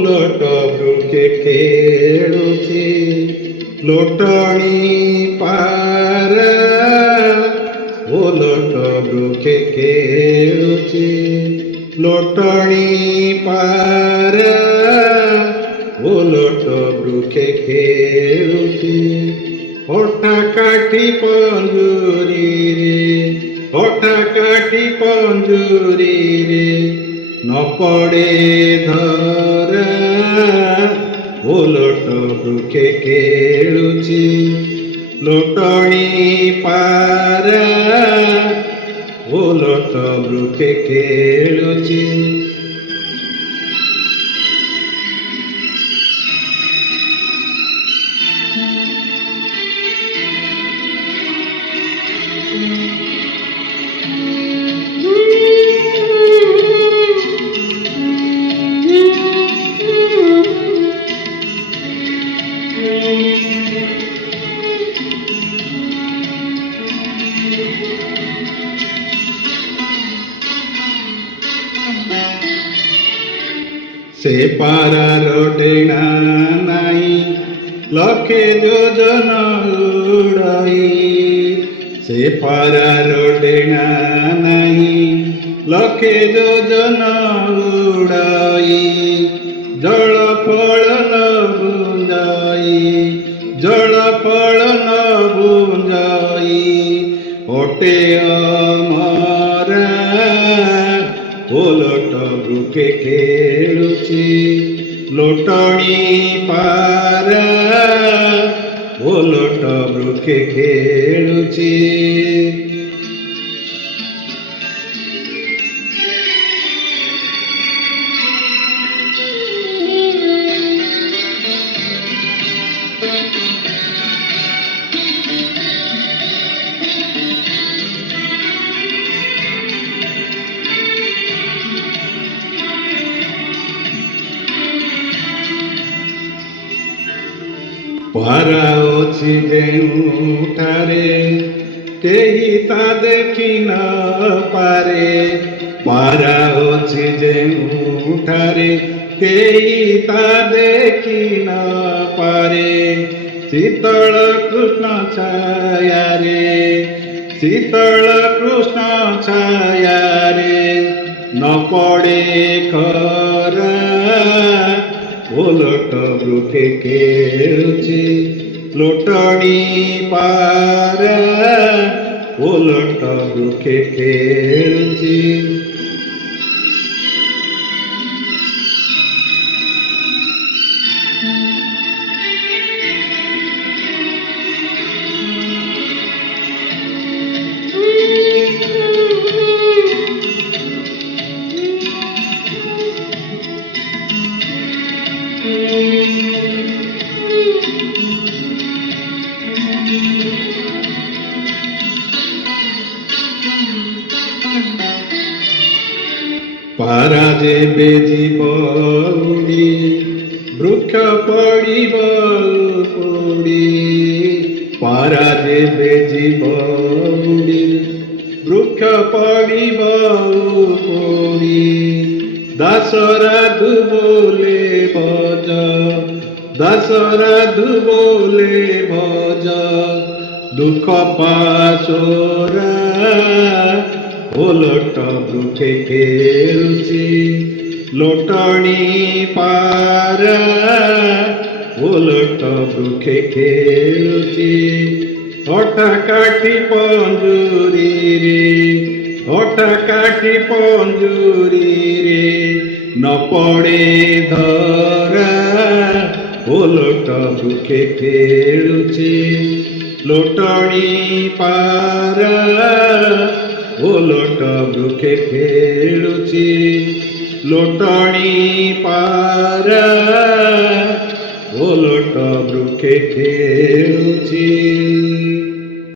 ଓଲଟ ବୃକ୍ଷେ ଖେଳୁଛି ଲୋଟଣୀ ପାରା ଓଲଟ ବୃକ୍ଷେ ଖେଳୁଛି ଲୋଟଣୀ ପାରା ଓଲଟ ବୃକ୍ଷେ ଖେଳୁଛି ଅଠା କାଠି ପଞ୍ଜୁରୀରେ ନ ପଡ଼େ ଧରା ଓଲଟ ବୃକ୍ଷେ ଖେଳୁଛି ଲୋଟଣୀ ପାରା ଓଲଟ ବୃକ୍ଷେ ଖେଳୁଛି। ସେ ପାରାର ଡେଣା ନାଇଁ ଲକ୍ଷେ ଯୋଜନ ଉଡ଼ାଇ ସେ ପାରାର ଡେଣା ନାଇଁ ଲକ୍ଷେ ଯୋଜନ ଉଡ଼ାଇ ଜଳ ଫଳ ନ ବୁଞ୍ଜାଇ ଅଟେ ଅମରା ଓଲଟ ବୃକ୍ଷେ ଖେଳୁଛି ଲୋଟଣୀ ପାରା ଓଲଟ ବୃକ୍ଷେ ଖେଳୁଛି। ପାରା ଅଛି ଯେଉଁଠାରେ କେହି ତା ଦେଖି ନ ପାରେ ପାରା ଅଛି ଯେଉଁଠାରେ କେହି ତା ଦେଖି ନ ପାରେ ଶୀତଳ କୃଷ୍ଣ ଛାୟାରେ ନ ପଡ଼େ ଖରା ଓଲଟ ବୃକ୍ଷେ ଖେଳୁଛି ଲୋଟଣୀ ପାରା ଓଲଟ ବୃକ୍ଷେ ଖେଳୁଛି। ପାରା ଯେବେ ଯିବ ଉଡ଼ି ବୃକ୍ଷ ପଡ଼ିବ ପୋଡ଼ି ପାରା ଯେବେ ଯିବ ଉଡ଼ି ବୃକ୍ଷ ପଡ଼ିବ ପୋଡ଼ି ଦାସରାଧୁ ବୋଲେ ଭଜ ଦୁଃଖ ପାଶୋରା ଓଲଟ ବୃକ୍ଷେ ଖେଳୁଛି ଲୋଟଣୀ ପାରା ଓଲଟ ବୃକ୍ଷେ ଖେଳୁଛି ଅଠା କାଠି ପଞ୍ଜୁରୀରେ ନ ପଡ଼େ ଧରା ଓଲଟ ବୃକ୍ଷେ ଖେଳୁଛି ଲୋଟଣୀ ପାରା ଓଲଟ ବୃକ୍ଷେ ଖେଳୁଛି ଲୋଟଣୀ ପାରା ଓଲଟ ବୃକ୍ଷେ ଖେଳୁଛି।